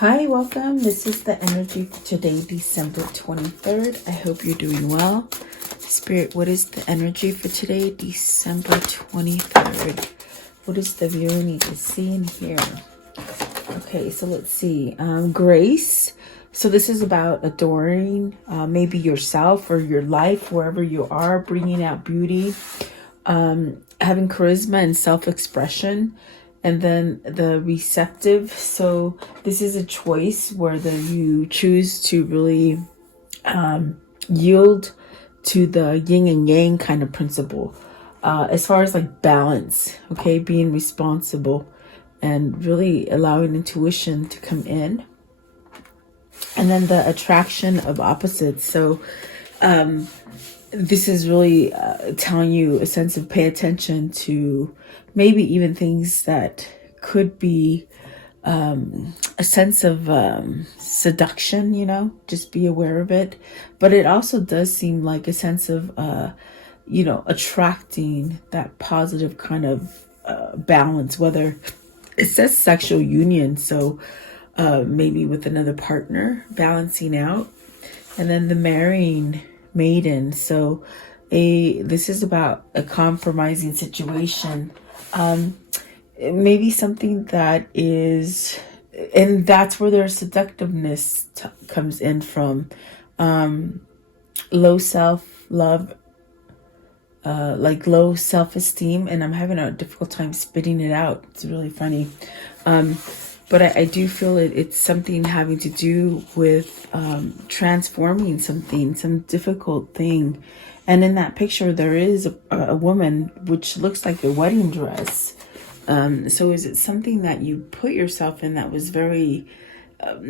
Hi, welcome. This is the energy for today, December 23rd. I hope you're doing well. Spirit, what is the energy for today, December 23rd? What does the viewer need to see and hear? Okay, so let's see. Grace. So this is about adoring maybe yourself or your life, wherever you are, bringing out beauty, having charisma and self-expression. And then the receptive. So this is a choice whether you choose to really yield to the yin and yang kind of principle. As far as like balance, okay, being responsible and really allowing intuition to come in. And then the attraction of opposites. So this is really telling you a sense of pay attention to maybe even things that could be a sense of seduction, just be aware of it. But it also does seem like a sense of, attracting that positive kind of balance, whether it says sexual union. So maybe with another partner, balancing out. And then the marrying maiden. So this is about a compromising situation. Maybe something that is, and that's where their seductiveness comes in from. Low self-love, like low self-esteem, and I'm having a difficult time spitting it out. It's really funny. But I do feel it's something having to do with transforming something, some difficult thing. And in that picture, there is a woman which looks like a wedding dress. So is it something that you put yourself in that was very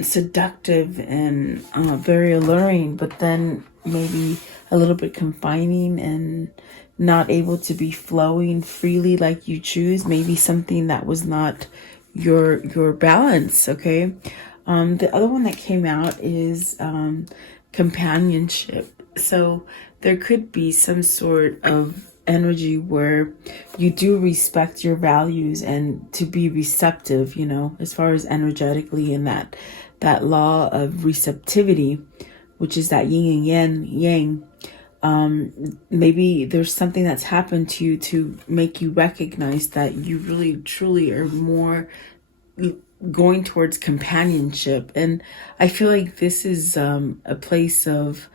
seductive and very alluring, but then maybe a little bit confining and not able to be flowing freely like you choose? Maybe something that was not your balance. Okay. The other one that came out is companionship. So there could be some sort of energy where you do respect your values and to be receptive, as far as energetically, in that law of receptivity, which is that yin and yang. Maybe there's something that's happened to you to make you recognize that you really truly are more going towards companionship. And I feel like this is a place of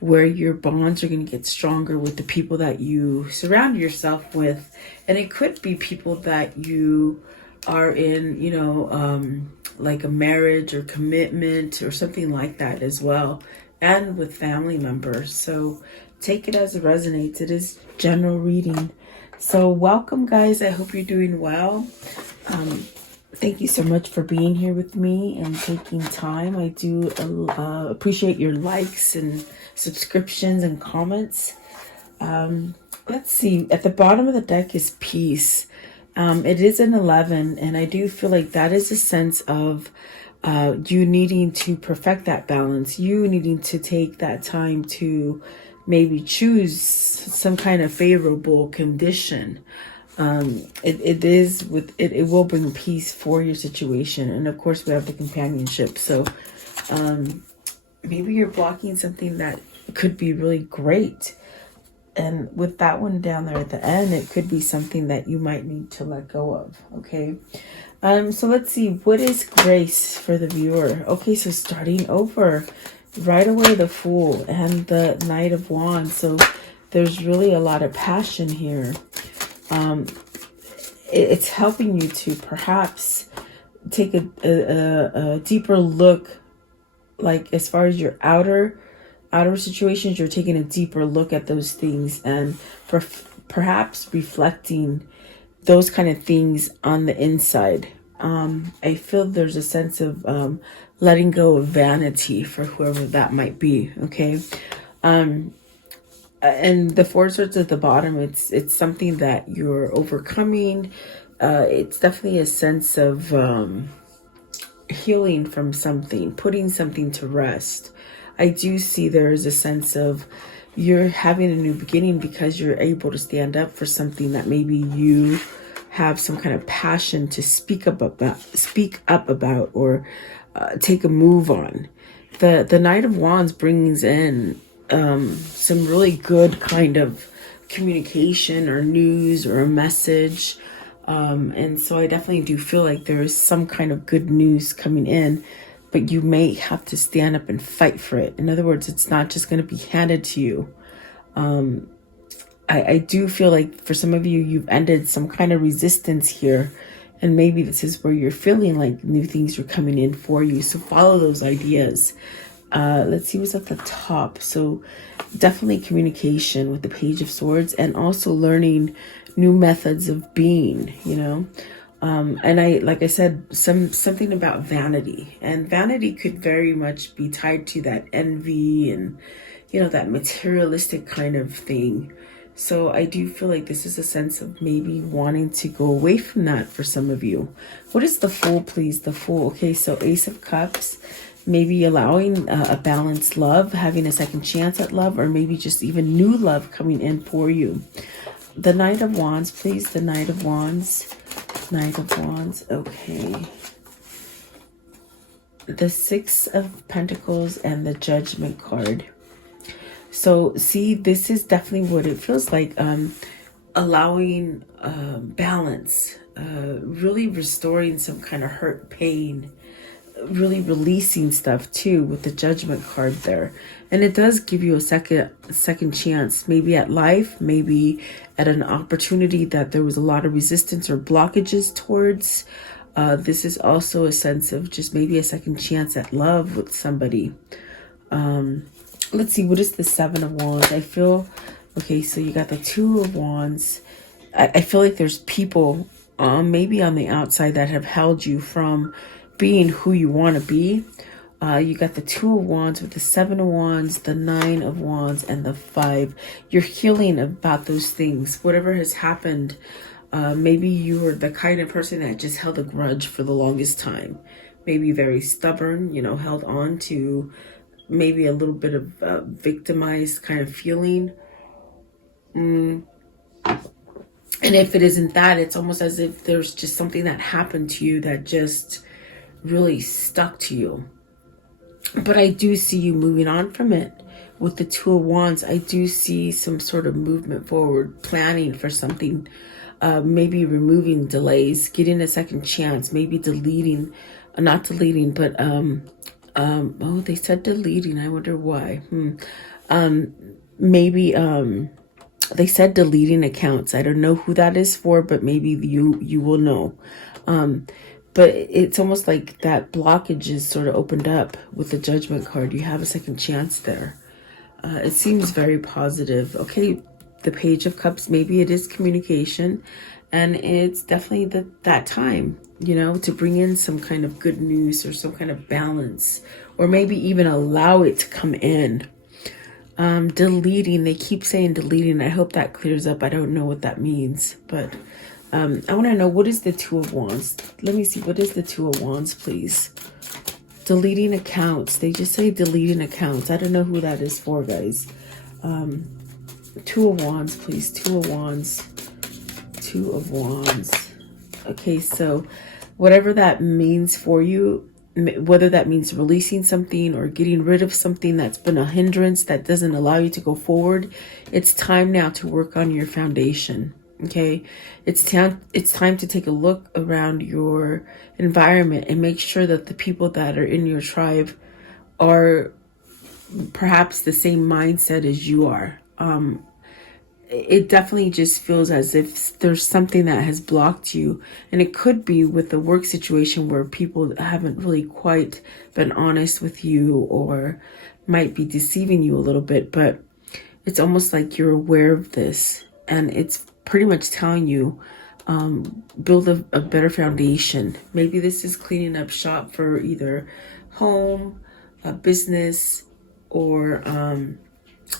where your bonds are going to get stronger with the people that you surround yourself with. And it could be people that you are in, like a marriage or commitment or something like that as well, and with family members. So take it as it resonates. It is general reading. So welcome, guys. I hope you're doing well. Thank you so much for being here with me and taking time. I do appreciate your likes and subscriptions and comments. Let's see. At the bottom of the deck is peace. It is an 11, and I do feel like that is a sense of you needing to perfect that balance. You needing to take that time to maybe choose some kind of favorable condition. It will bring peace for your situation. And of course we have the companionship. So maybe you're blocking something that could be really great. And with that one down there at the end, it could be something that you might need to let go of. Okay. So let's see, what is grace for the viewer? Okay, so starting over right away, the Fool and the Knight of Wands. So there's really a lot of passion here. It's helping you to perhaps take a deeper look, like as far as your outer situations, you're taking a deeper look at those things and perhaps reflecting those kind of things on the inside. I feel there's a sense of letting go of vanity for whoever that might be. Okay. And the Four Swords at the bottom, it's something that you're overcoming. It's definitely a sense of healing from something, putting something to rest. I do see there is a sense of you're having a new beginning because you're able to stand up for something that maybe you have some kind of passion to speak up about, or take a move on. The Knight of Wands brings in some really good kind of communication or news or a message. And so I definitely do feel like there is some kind of good news coming in, but you may have to stand up and fight for it. In other words, it's not just going to be handed to you. I do feel like for some of you, you've ended some kind of resistance here. And maybe this is where you're feeling like new things are coming in for you. So follow those ideas. Let's see what's at the top. So definitely communication with the Page of Swords, and also learning new methods of being, you know. And like I said, something about vanity, and vanity could very much be tied to that envy and, you know, that materialistic kind of thing. So I do feel like this is a sense of maybe wanting to go away from that for some of you. What is the Fool, please? The Fool. Okay, so Ace of Cups, maybe allowing a balanced love, having a second chance at love, or maybe just even new love coming in for you. The Knight of Wands, please. The Knight of Wands. Knight of Wands. Okay. The Six of Pentacles and the Judgment card. So see, this is definitely what it feels like, allowing balance, really restoring some kind of hurt, pain, really releasing stuff too with the Judgment card there. And it does give you a second chance, maybe at life, maybe at an opportunity that there was a lot of resistance or blockages towards. This is also a sense of just maybe a second chance at love with somebody. Let's see, what is the Seven of Wands? I feel, okay, so you got the Two of Wands. I feel like there's people maybe on the outside that have held you from being who you want to be. You got the Two of Wands with the Seven of Wands, the Nine of Wands, and the Five. You're healing about those things. Whatever has happened, maybe you were the kind of person that just held a grudge for the longest time. Maybe very stubborn, you know, held on to maybe a little bit of victimized kind of feeling. And if it isn't that, it's almost as if there's just something that happened to you that just really stuck to you. But I do see you moving on from it. With the Two of Wands, I do see some sort of movement forward, planning for something, maybe removing delays, getting a second chance, maybe deleting, not deleting, but oh, they said deleting. I wonder why. Maybe they said deleting accounts. I don't know who that is for, but maybe you will know. But it's almost like that blockage is sort of opened up with the Judgment card. You have a second chance there. It seems very positive. Okay, the Page of Cups, maybe it is communication, and it's definitely that time, you know, to bring in some kind of good news or some kind of balance, or maybe even allow it to come in. Deleting, they keep saying deleting. I hope that clears up. I don't know what that means, but I want to know, what is the Two of Wands? Let me see. What is the Two of Wands, please? Deleting accounts. They just say deleting accounts. I don't know who that is for, guys. Two of Wands, please. Two of Wands. Two of Wands. Okay, so whatever that means for you, whether that means releasing something or getting rid of something that's been a hindrance that doesn't allow you to go forward, it's time now to work on your foundation. Okay, it's time to take a look around your environment and make sure that the people that are in your tribe are perhaps the same mindset as you are. It definitely just feels as if there's something that has blocked you, and it could be with the work situation where people haven't really quite been honest with you or might be deceiving you a little bit, but it's almost like you're aware of this, and it's pretty much telling you, build a better foundation. Maybe this is cleaning up shop for either home, a business, or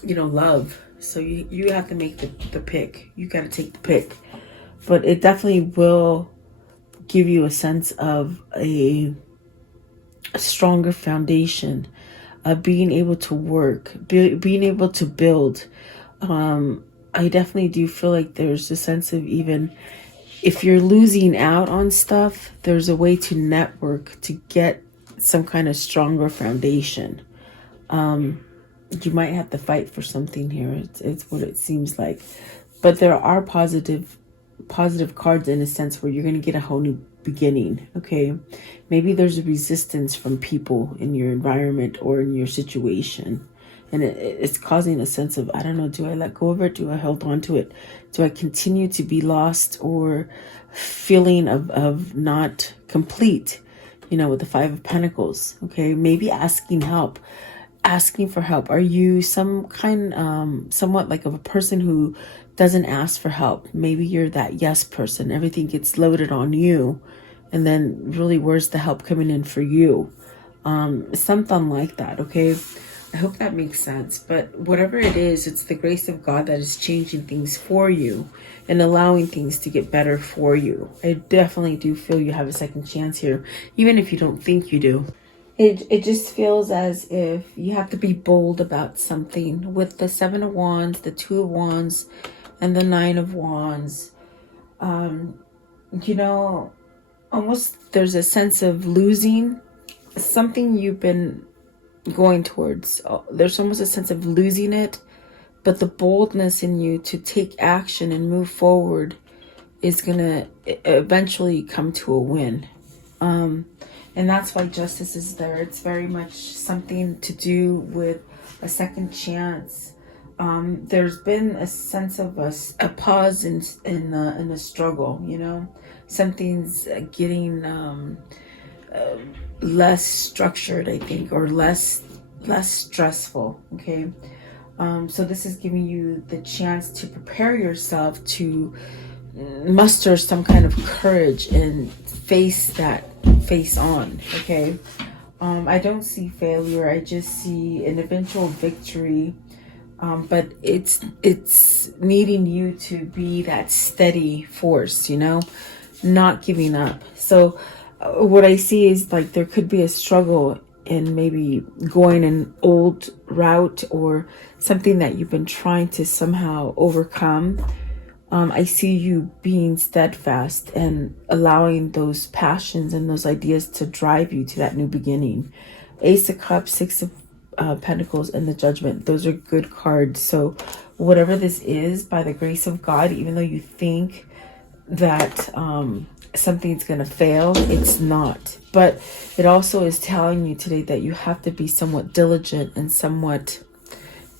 love. So you have to make the pick. You got to take the pick. But it definitely will give you a sense of a stronger foundation, of being able to work, being able to build. I definitely do feel like there's a sense of even if you're losing out on stuff, there's a way to network to get some kind of stronger foundation. You might have to fight for something here. It's what it seems like. But there are positive cards in a sense where you're going to get a whole new beginning. Okay, maybe there's a resistance from people in your environment or in your situation, and it's causing a sense of, I don't know, do I let go of it? Do I hold on to it? Do I continue to be lost or feeling of not complete, with the Five of Pentacles? Okay, maybe asking for help. Are you somewhat like of a person who doesn't ask for help? Maybe you're that yes person. Everything gets loaded on you, and then really, where's the help coming in for you? Something like that. Okay, I hope that makes sense. But whatever it is, it's the grace of God that is changing things for you and allowing things to get better for you. I definitely do feel you have a second chance here, even if you don't think you do. It just feels as if you have to be bold about something. With the Seven of Wands, the Two of Wands, and the Nine of Wands, almost there's a sense of losing something you've been going towards. There's almost a sense of losing it, but the boldness in you to take action and move forward is going to eventually come to a win. And that's why justice is there. It's very much something to do with a second chance. There's been a sense of a pause in the struggle. Something's getting less structured, I think, or less stressful. Okay, so this is giving you the chance to prepare yourself to muster some kind of courage and face on. Okay, I don't see failure. I just see an eventual victory, but it's needing you to be that steady force, not giving up. So what I see is like there could be a struggle in maybe going an old route or something that you've been trying to somehow overcome. I see you being steadfast and allowing those passions and those ideas to drive you to that new beginning. Ace of Cups, Six of Pentacles, and the Judgment. Those are good cards. So whatever this is, by the grace of God, even though you think that something's going to fail, it's not. But it also is telling you today that you have to be somewhat diligent and somewhat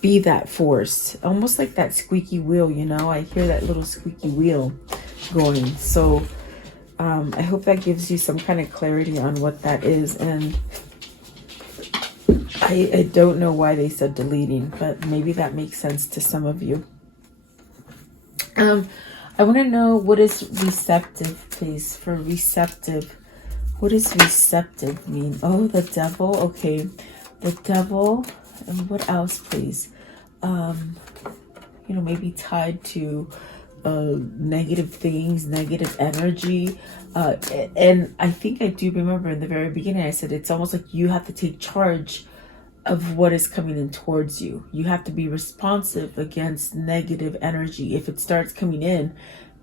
be that force, almost like that squeaky wheel. I hear that little squeaky wheel going. So I hope that gives you some kind of clarity on what that is. And I don't know why they said deleting, but maybe that makes sense to some of you. I want to know, what is receptive, please? For receptive, what does receptive mean? Oh, the Devil. Okay, the Devil. And what else, please? Maybe tied to negative things, negative energy. And I think I do remember in the very beginning, I said it's almost like you have to take charge of what is coming in towards you. You have to be responsive against negative energy. If it starts coming in,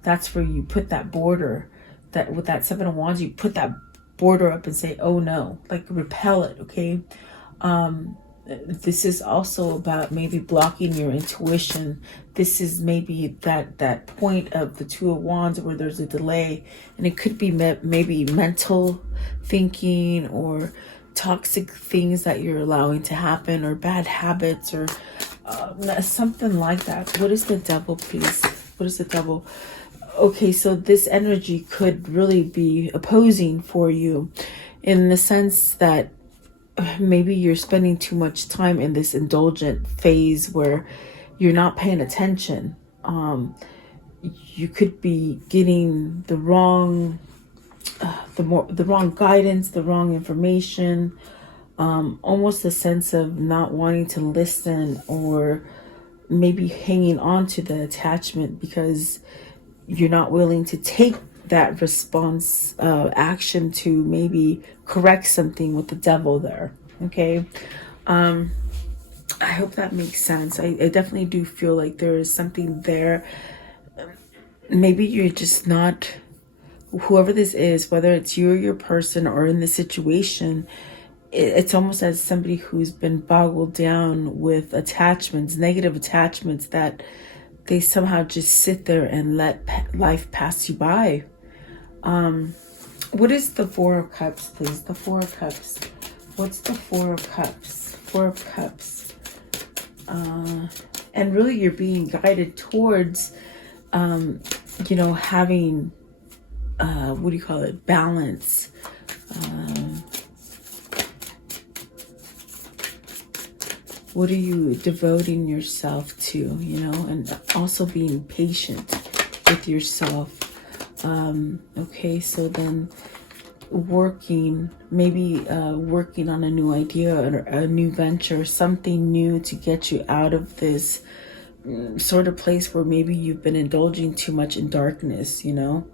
that's where you put that border. That with that Seven of Wands, you put that border up and say, oh no, like repel it. Okay. This is also about maybe blocking your intuition. This is maybe that point of the Two of Wands where there's a delay, and it could be maybe mental thinking or toxic things that you're allowing to happen, or bad habits, or something like that. What is the Devil, please? What is the Devil? Okay, so this energy could really be opposing for you in the sense that maybe you're spending too much time in this indulgent phase where you're not paying attention. You could be getting the wrong guidance, the wrong information, almost a sense of not wanting to listen, or maybe hanging on to the attachment because you're not willing to take that response action to maybe correct something with the Devil there. Okay, I hope that makes sense. I definitely do feel like there is something there. Maybe you're just not whoever this is, whether it's you or your person or in the situation, it's almost as somebody who's been boggled down with attachments, negative attachments, that they somehow just sit there and let life pass you by. What is the Four of Cups, please? The Four of Cups. What's the Four of Cups? Four of Cups. And really you're being guided towards, you know, having, what do you call it? Balance. What are you devoting yourself to, you know, and also being patient with yourself. Okay, so then working, maybe working on a new idea or a new venture, something new to get you out of this sort of place where maybe you've been indulging too much in darkness, you know.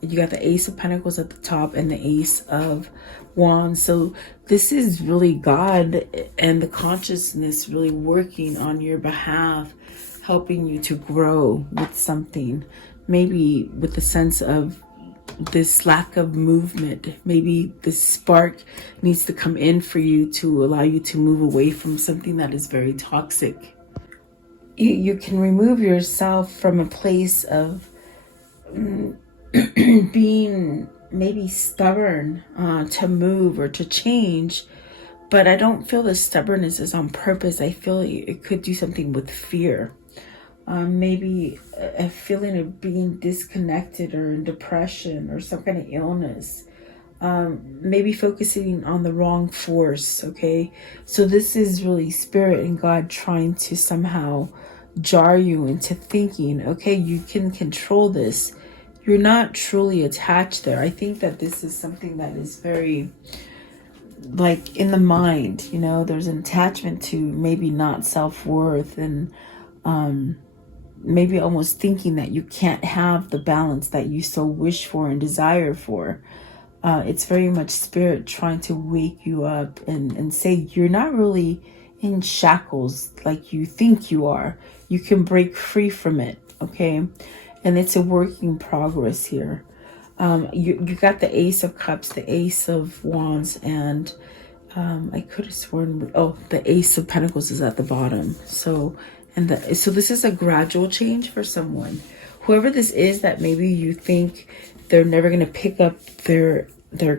You got the Ace of Pentacles at the top and the Ace of Wands. So this is really God and the consciousness really working on your behalf, helping you to grow with something. Maybe with the sense of this lack of movement. Maybe this spark needs to come in for you to allow you to move away from something that is very toxic. You can remove yourself from a place of being maybe stubborn to move or to change, but I don't feel the stubbornness is on purpose. I feel it could do something with fear. Maybe a feeling of being disconnected or in depression or some kind of illness. Maybe focusing on the wrong force, okay? So this is really Spirit and God trying to somehow jar you into thinking, okay, you can control this. You're not truly attached there. I think that this is something that is very, like, in the mind, you know, there's an attachment to maybe not self-worth and maybe almost thinking that you can't have the balance that you so wish for and desire for. It's very much Spirit trying to wake you up and say you're not really in shackles like you think you are. You can break free from it, okay? And it's a work in progress here. You got the Ace of Cups, the Ace of Wands, and I could have sworn, the Ace of Pentacles is at the bottom. So this is a gradual change for someone. Whoever this is that maybe you think they're never going to pick up their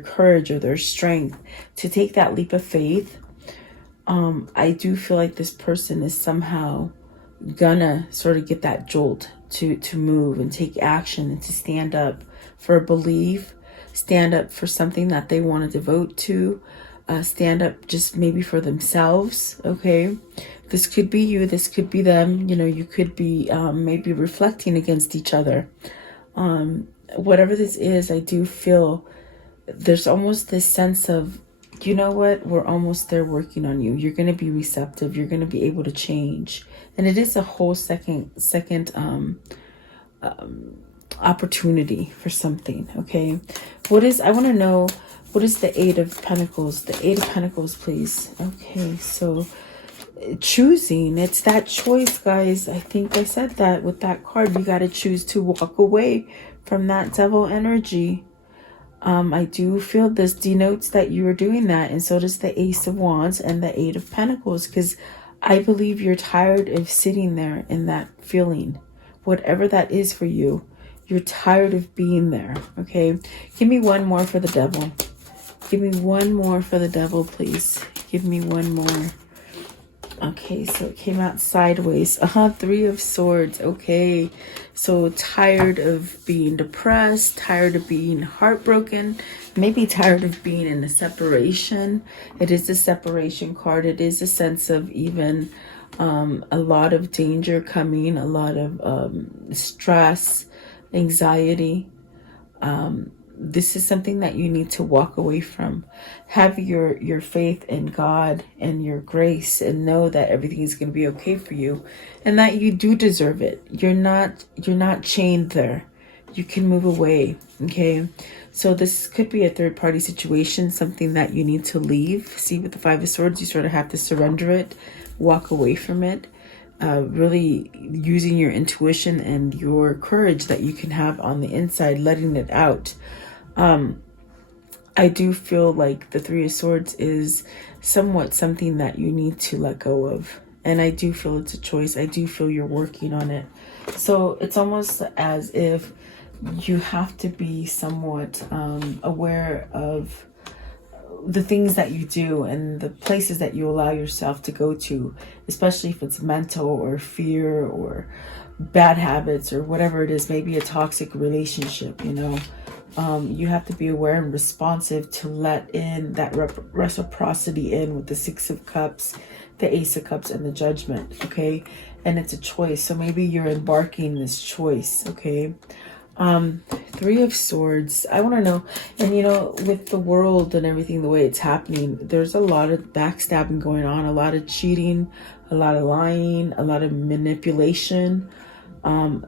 courage or their strength to take that leap of faith. I do feel like this person is somehow gonna sort of get that jolt to move and take action and to stand up for a belief, stand up for something that they want to devote to, stand up just maybe for themselves, okay? This could be you, this could be them, you know, you could be maybe reflecting against each other. Whatever this is, I do feel there's almost this sense of, you know what, we're almost there working on you. You're going to be receptive. You're going to be able to change. And it is a whole second opportunity for something, okay? I want to know, what is the Eight of Pentacles? The Eight of Pentacles, please. Okay, so choosing, it's that choice, guys. I think I said that with that card. You got to choose to walk away from that devil energy. I do feel this denotes that you are doing that, and so does the Ace of Wands and the Eight of Pentacles, because I believe you're tired of sitting there in that feeling. Whatever that is for you, you're tired of being there, okay? Give me one more for the devil. Give me one more for the devil, please. Give me one more. Okay, so it came out sideways. Three of Swords. Okay, so tired of being depressed, tired of being heartbroken, maybe tired of being in a separation. It is a separation card. It is a sense of even a lot of danger coming, a lot of stress, anxiety. This is something that you need to walk away from. Have your faith in God and your grace, and know that everything is going to be okay for you, and that you do deserve it. You're not chained there. You can move away, okay? So this could be a third-party situation, something that you need to leave. See, with the Five of Swords, you sort of have to surrender it, walk away from it. Really using your intuition and your courage that you can have on the inside, letting it out. I do feel like the Three of Swords is somewhat something that you need to let go of. And I do feel it's a choice. I do feel you're working on it. So it's almost as if you have to be somewhat aware of the things that you do and the places that you allow yourself to go to, especially if it's mental or fear or bad habits or whatever it is, maybe a toxic relationship, you know. You have to be aware and responsive to let in that reciprocity in with the Six of Cups, the Ace of Cups, and the Judgment, okay? And it's a choice. So maybe you're embarking this choice, okay? Three of Swords. I want to know, and you know, with the world and everything, the way it's happening, there's a lot of backstabbing going on, a lot of cheating, a lot of lying, a lot of manipulation.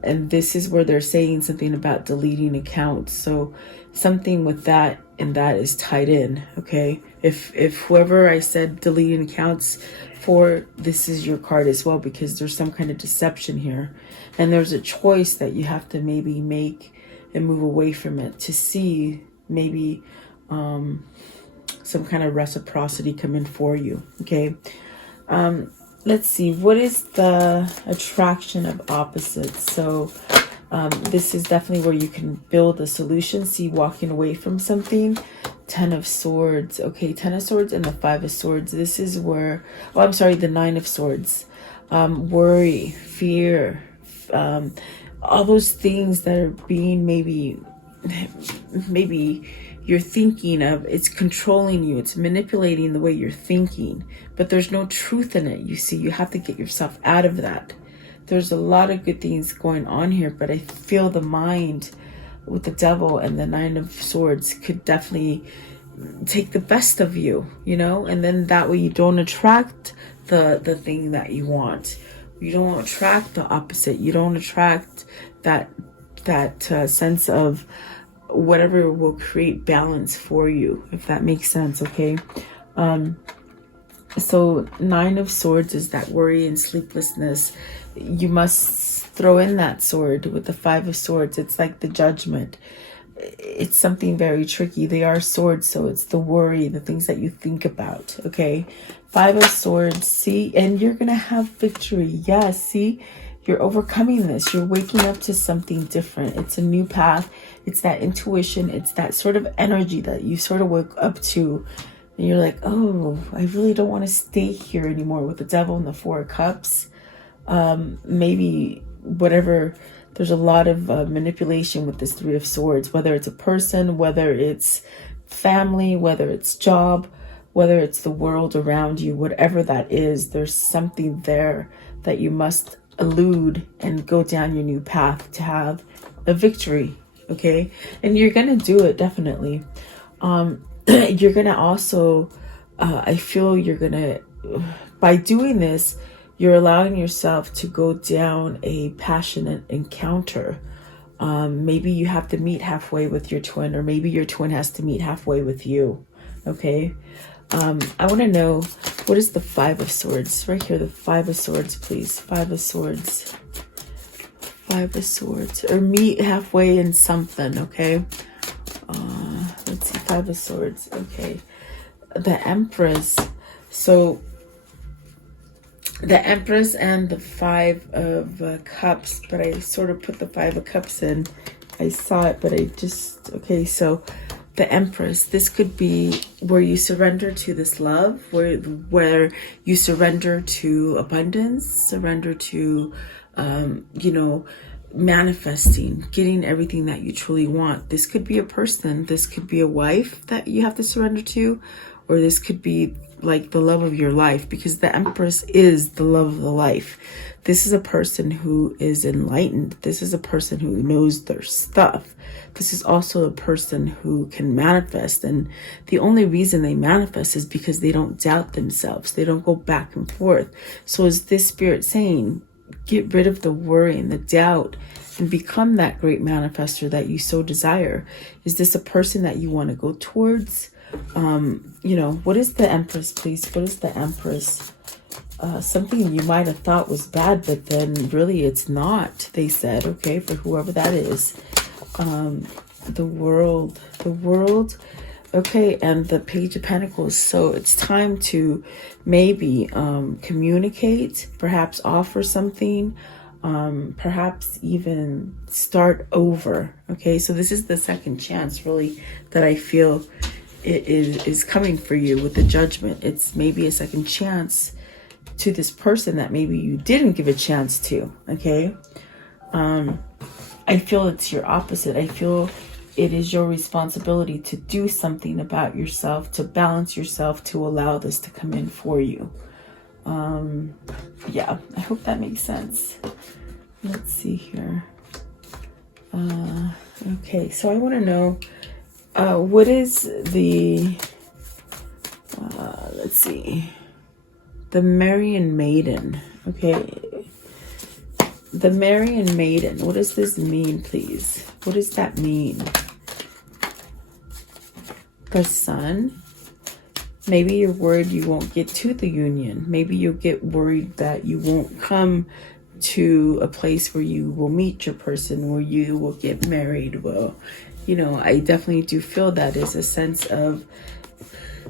And this is where they're saying something about deleting accounts. So something with that and that is tied in, okay? If whoever I said deleting accounts for, this is your card as well, because there's some kind of deception here. And there's a choice that you have to maybe make and move away from it to see maybe some kind of reciprocity come in for you, okay? Let's see, what is the attraction of opposites? So this is definitely where you can build a solution. See, walking away from something. Ten of Swords. Okay, Ten of Swords and the Five of Swords. This is where, oh, I'm sorry, the Nine of Swords. Worry, fear, all those things that are being maybe you're thinking of, it's controlling you, it's manipulating the way you're thinking, but there's no truth in it. You see, you have to get yourself out of that. There's a lot of good things going on here, but I feel the mind with the Devil and the Nine of Swords could definitely take the best of you, you know, and then that way you don't attract the thing that you want. You don't attract the opposite. You don't attract that sense of whatever will create balance for you, if that makes sense, okay? So Nine of Swords is that worry and sleeplessness. You must throw in that sword with the Five of Swords. It's like the Judgment. It's something very tricky. They are swords, so it's the worry, the things that you think about, okay? Five of Swords, see, and you're gonna have victory. Yes, see, you're overcoming this. You're waking up to something different. It's a new path. It's that intuition. It's that sort of energy that you sort of woke up to. And you're like, oh, I really don't want to stay here anymore with the Devil and the Four of Cups. Maybe whatever. There's a lot of manipulation with this Three of Swords, whether it's a person, whether it's family, whether it's job, whether it's the world around you, whatever that is, there's something there that you must elude and go down your new path to have a victory, okay? And you're gonna do it, definitely. You're gonna also, I feel you're gonna, by doing this, you're allowing yourself to go down a passionate encounter. Maybe you have to meet halfway with your twin, or maybe your twin has to meet halfway with you, okay? I want to know, what is the Five of Swords? Right here, the Five of Swords, please. Five of Swords. Five of Swords. Or meet halfway in something, okay? Let's see, Five of Swords, okay. The Empress. So, the Empress and the Five of Cups, but I sort of put the Five of Cups in. I saw it, but I just, okay, so the Empress, this could be where you surrender to this love, where you surrender to abundance, surrender to, you know, manifesting, getting everything that you truly want. This could be a person, this could be a wife that you have to surrender to, or this could be like the love of your life, because the Empress is the love of the life. This is a person who is enlightened. This is a person who knows their stuff. This is also a person who can manifest, and the only reason they manifest is because they don't doubt themselves. They don't go back and forth. So is this spirit saying, get rid of the worry and the doubt and become that great manifester that you so desire? Is this a person that you want to go towards? You know, what is the Empress, please? What is the Empress? Something you might have thought was bad, but then really it's not, they said, okay, for whoever that is. the world. Okay, and the Page of Pentacles. So it's time to maybe communicate, perhaps offer something, perhaps even start over. Okay, so this is the second chance really that I feel it is coming for you with the Judgment. It's maybe a second chance to this person that maybe you didn't give a chance to. Okay, I feel it's your opposite. I feel it is your responsibility to do something about yourself, to balance yourself, to allow this to come in for you. Yeah, I hope that makes sense. Let's see here. Okay, so I want to know what is the, let's see, the Marian Maiden. Okay, the Marian Maiden. What does this mean, please? What does that mean? The Sun. Maybe you're worried you won't get to the union. Maybe you'll get worried that you won't come to a place where you will meet your person, where you will get married. Well, you know, I definitely do feel that is a sense of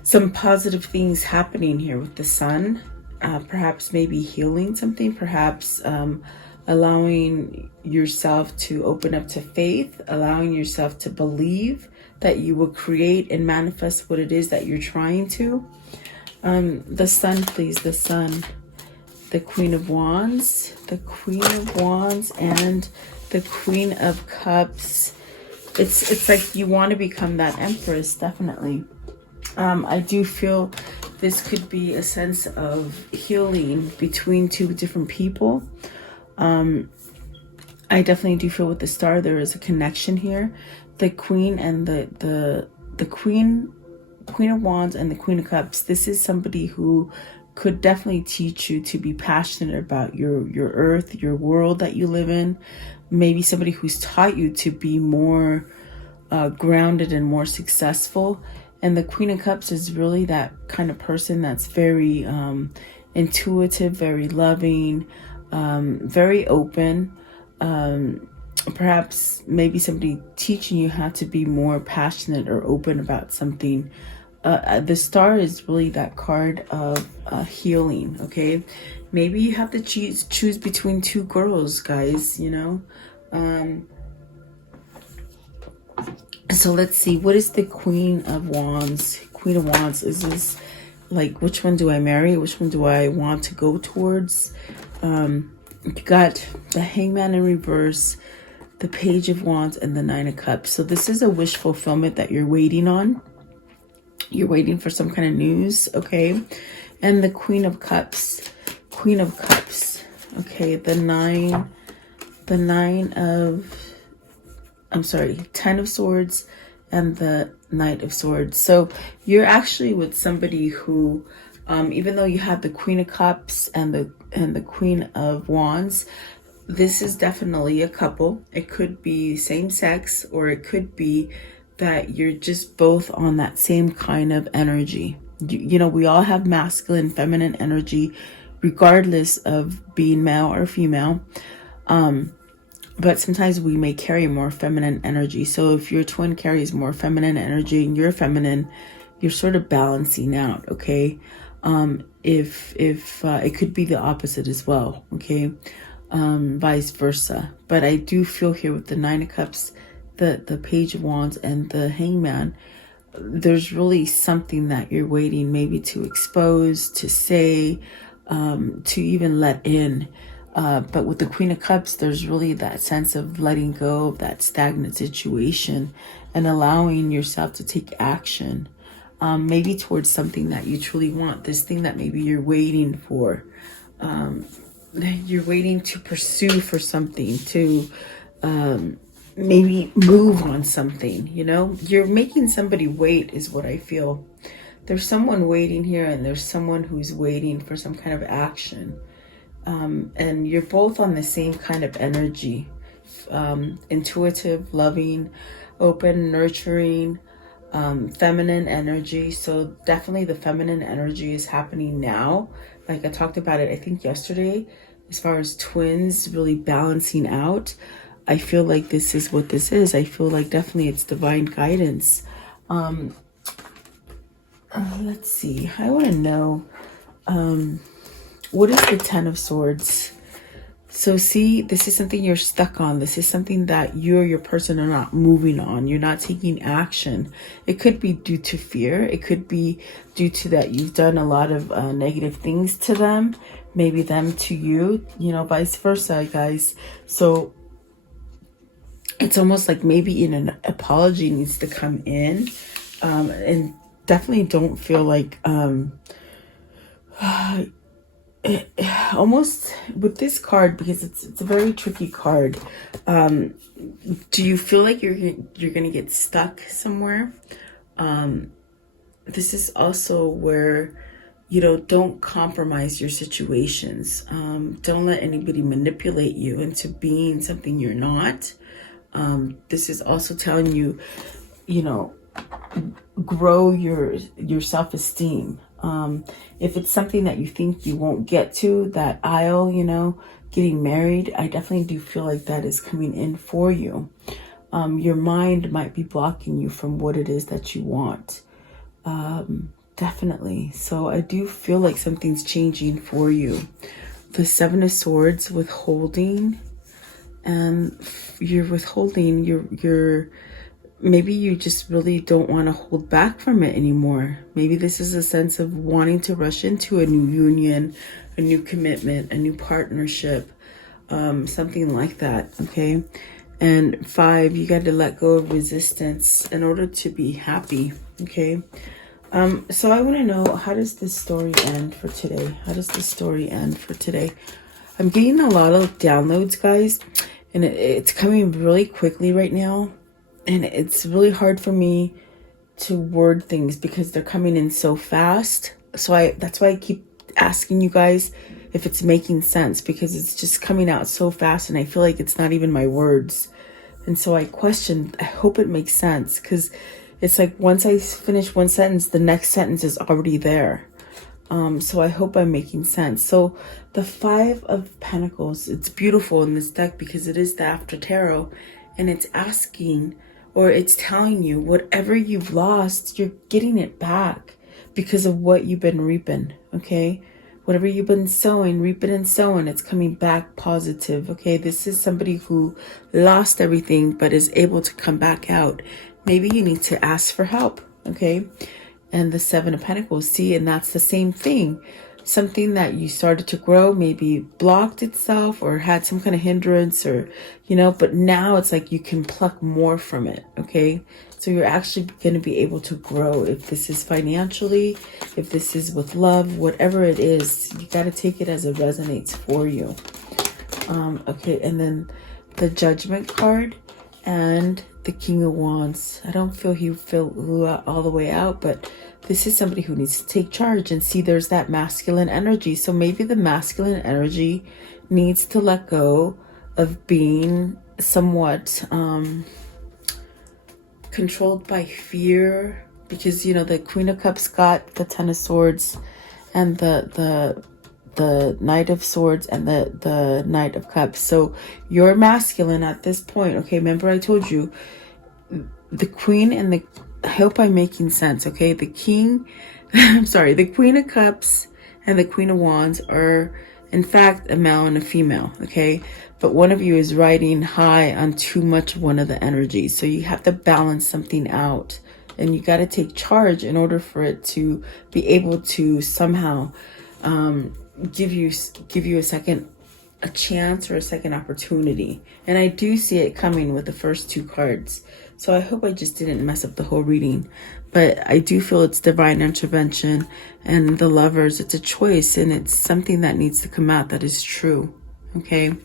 some positive things happening here with the Sun. Perhaps maybe healing something, perhaps allowing yourself to open up to faith, allowing yourself to believe that you will create and manifest what it is that you're trying to. The Sun, please, the Sun. The Queen of Wands, the Queen of Wands, and the Queen of Cups. It's like you want to become that Empress, definitely. I do feel this could be a sense of healing between two different people. I definitely do feel with the Star there is a connection here. The Queen and the Queen of Wands and the Queen of Cups. This is somebody who could definitely teach you to be passionate about your earth, your world that you live in. Maybe somebody who's taught you to be more grounded and more successful. And the Queen of Cups is really that kind of person that's very intuitive, very loving, very open. Perhaps maybe somebody teaching you how to be more passionate or open about something. The Star is really that card of healing. Okay, maybe you have to choose between two girls, guys, you know. So let's see, what is the Queen of Wands? Queen of Wands, is this like, which one do I marry? Which one do I want to go towards? You got the Hangman in reverse, the Page of Wands, and the Nine of Cups. So this is a wish fulfillment that you're waiting on. You're waiting for some kind of news, okay? And the Queen of Cups. Queen of Cups. Okay, Ten of Swords and the Knight of Swords. So you're actually with somebody who, even though you have the Queen of Cups and the Queen of Wands, this is definitely a couple. It could be same sex, or it could be that you're just both on that same kind of energy. You know, we all have masculine, feminine energy, regardless of being male or female. But sometimes we may carry more feminine energy. So if your twin carries more feminine energy and you're feminine, you're sort of balancing out, okay? If it could be the opposite as well, okay? Vice versa. But I do feel here with the Nine of Cups, the Page of Wands, and the Hangman, there's really something that you're waiting maybe to expose, to say, to even let in. But with the Queen of Cups, there's really that sense of letting go of that stagnant situation and allowing yourself to take action, maybe towards something that you truly want, this thing that maybe you're waiting for. You're waiting to pursue for something, to maybe move on something, you know? You're making somebody wait is what I feel. There's someone waiting here, and there's someone who's waiting for some kind of action. And you're both on the same kind of energy, intuitive, loving, open, nurturing, feminine energy. So definitely the feminine energy is happening now. Like I talked about it, I think yesterday, as far as twins really balancing out. I feel like this is what this is. I feel like definitely it's divine guidance. Let's see. I want to know, what is the Ten of Swords? So see, this is something you're stuck on. This is something that you or your person are not moving on. You're not taking action. It could be due to fear. It could be due to that you've done a lot of negative things to them. Maybe them to you, you know, vice versa, guys. So it's almost like maybe an apology needs to come in. And definitely don't feel like... almost with this card, because it's a very tricky card. Do you feel like you're gonna get stuck somewhere? This is also where, you know, don't compromise your situations. Don't let anybody manipulate you into being something you're not. This is also telling you, you know, grow your self-esteem. If it's something that you think you won't get to, that aisle, you know, getting married, I definitely do feel like that is coming in for you. Your mind might be blocking you from what it is that you want. Definitely. So I do feel like something's changing for you. The Seven of Swords, withholding, and you're withholding, you're maybe you just really don't want to hold back from it anymore. Maybe this is a sense of wanting to rush into a new union, a new commitment, a new partnership, something like that, okay? And 5, you got to let go of resistance in order to be happy, okay? So I want to know, how does this story end for today? How does this story end for today? I'm getting a lot of downloads, guys, and it's coming really quickly right now. And it's really hard for me to word things because they're coming in so fast. So that's why I keep asking you guys if it's making sense, because it's just coming out so fast and I feel like it's not even my words. And so I hope it makes sense, because it's like once I finish one sentence, the next sentence is already there. So I hope I'm making sense. So the 5 of Pentacles, it's beautiful in this deck because it is the After Tarot, and it's asking, or it's telling you, whatever you've lost, you're getting it back because of what you've been reaping, okay? Whatever you've been sowing, reaping and sowing, it's coming back positive, okay? This is somebody who lost everything but is able to come back out. Maybe you need to ask for help, okay? And the 7 of Pentacles, see, and that's the same thing. Something that you started to grow maybe blocked itself or had some kind of hindrance, or, you know, but now it's like you can pluck more from it, okay? So you're actually going to be able to grow. If this is financially, if this is with love, whatever it is, you got to take it as it resonates for you. Okay, and then the Judgment card and the King of Wands. I don't feel he flew all the way out, but this is somebody who needs to take charge. And see, there's that masculine energy. So maybe the masculine energy needs to let go of being somewhat controlled by fear, because, you know, the Queen of Cups got the 10 of Swords and the Knight of Swords and the Knight of Cups. So you're masculine at this point, okay? Remember I told you the Queen and the, I hope I'm making sense, okay? The King, I'm sorry, the Queen of Cups and the Queen of Wands are in fact a male and a female, okay? But one of you is riding high on too much of one of the energies. So you have to balance something out, and you got to take charge in order for it to be able to somehow give you a chance or a second opportunity. And I do see it coming with the first 2 cards. So I hope I just didn't mess up the whole reading. But I do feel it's divine intervention, and the Lovers, it's a choice, and it's something that needs to come out that is true, okay?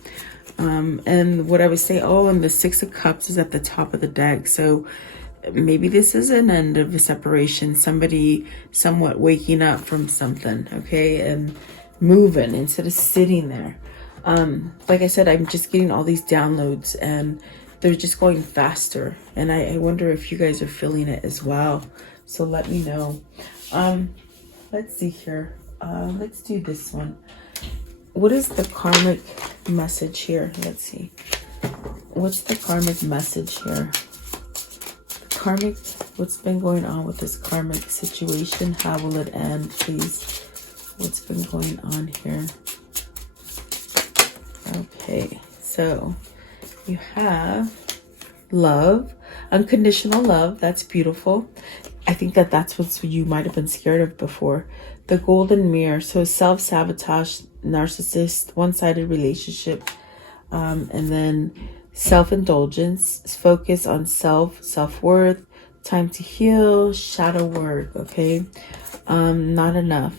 And what I would say, oh, and the 6 of Cups is at the top of the deck. So maybe this is an end of a separation, somebody somewhat waking up from something, okay, and moving instead of sitting there. Like I said, I'm just getting all these downloads and they're just going faster, and I wonder if you guys are feeling it as well. So let me know. Let's see here. Let's do this one. What is the karmic message here? Let's see. What's the karmic message here? Karmic, what's been going on with this karmic situation? How will it end, please? What's been going on here? Okay, so you have love, unconditional love. That's beautiful. I think that that's what you might have been scared of before. The golden mirror, so self-sabotage, narcissist, one-sided relationship, and then self-indulgence, focus on self-worth, time to heal, shadow work, okay? Not enough.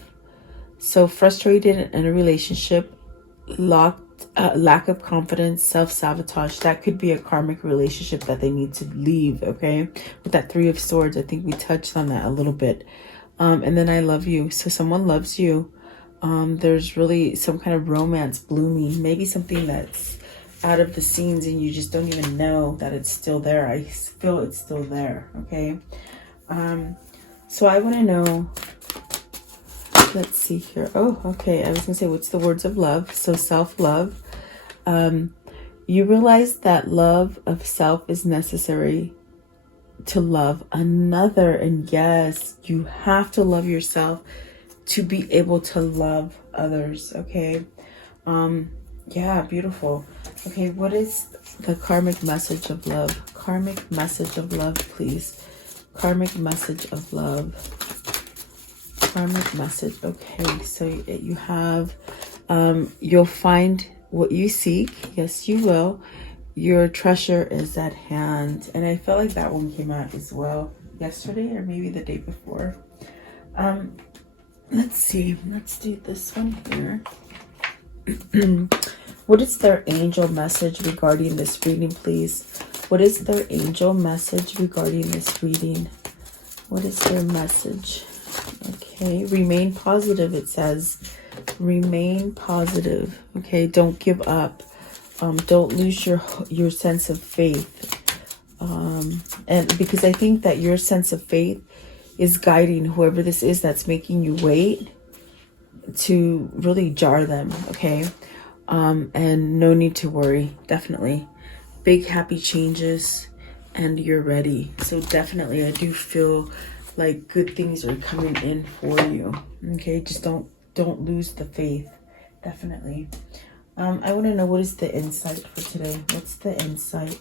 So frustrated in a relationship, lack of confidence, self-sabotage. That could be a karmic relationship that they need to leave, okay? With that 3 of Swords, I think we touched on that a little bit. And then I love you. So someone loves you. There's really some kind of romance blooming. Maybe something that's out of the scenes and you just don't even know that it's still there. I feel it's still there, okay? So I want to know, let's see here. Oh, okay. I was going to say, what's the words of love? So self-love. You realize that love of self is necessary to love another. And yes, you have to love yourself to be able to love others, okay? Yeah, beautiful. Okay, what is the karmic message of love? Karmic message of love, please. Karmic message of love. Karmic message. Okay, so you have, you'll find what you seek. Yes, you will. Your treasure is at hand. And I felt like that one came out as well yesterday or maybe the day before. Let's see. Let's do this one here. What is their angel message regarding this reading, please? What is their angel message regarding this reading? What is their message? Okay, remain positive, it says. Remain positive. Okay, don't give up. Don't lose your sense of faith. And because I think that your sense of faith is guiding whoever this is that's making you wait, to really jar them, okay? And no need to worry, definitely. Big happy changes and you're ready. So definitely I do feel like good things are coming in for you, okay? Just don't lose the faith, definitely. I want to know, what is the insight for today? What's the insight?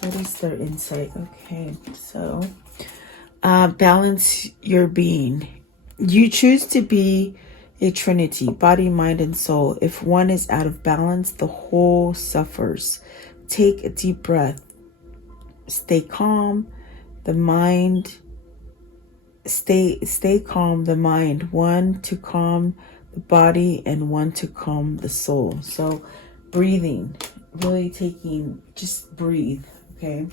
What is their insight? Okay, so balance your being. You choose to be a trinity, body, mind, and soul. If one is out of balance, the whole suffers. Take a deep breath. Stay calm. The mind. Stay calm. The mind. One to calm the body and one to calm the soul. So breathing, really taking, just breathe. Okay.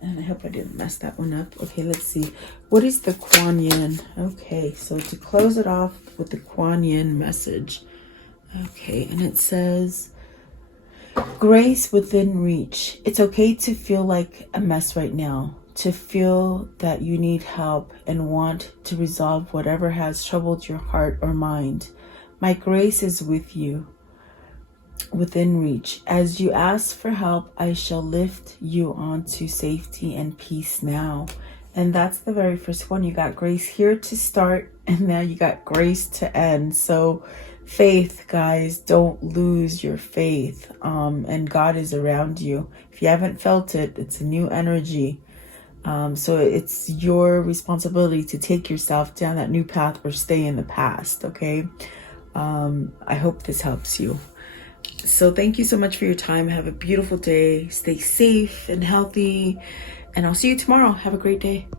And I hope I didn't mess that one up. Okay, let's see. What is the Kuan Yin? Okay, so to close it off with the Kuan Yin message. Okay, and it says, grace within reach. It's okay to feel like a mess right now, to feel that you need help and want to resolve whatever has troubled your heart or mind. My grace is with you. Within reach. As you ask for help, I shall lift you onto safety and peace now. And that's the very first one. You got grace here to start, and now you got grace to end. So faith, guys, don't lose your faith. And God is around you. If you haven't felt it, it's a new energy. So it's your responsibility to take yourself down that new path or stay in the past, okay? I hope this helps you. So thank you so much for your time. Have a beautiful day. Stay safe and healthy. And I'll see you tomorrow. Have a great day.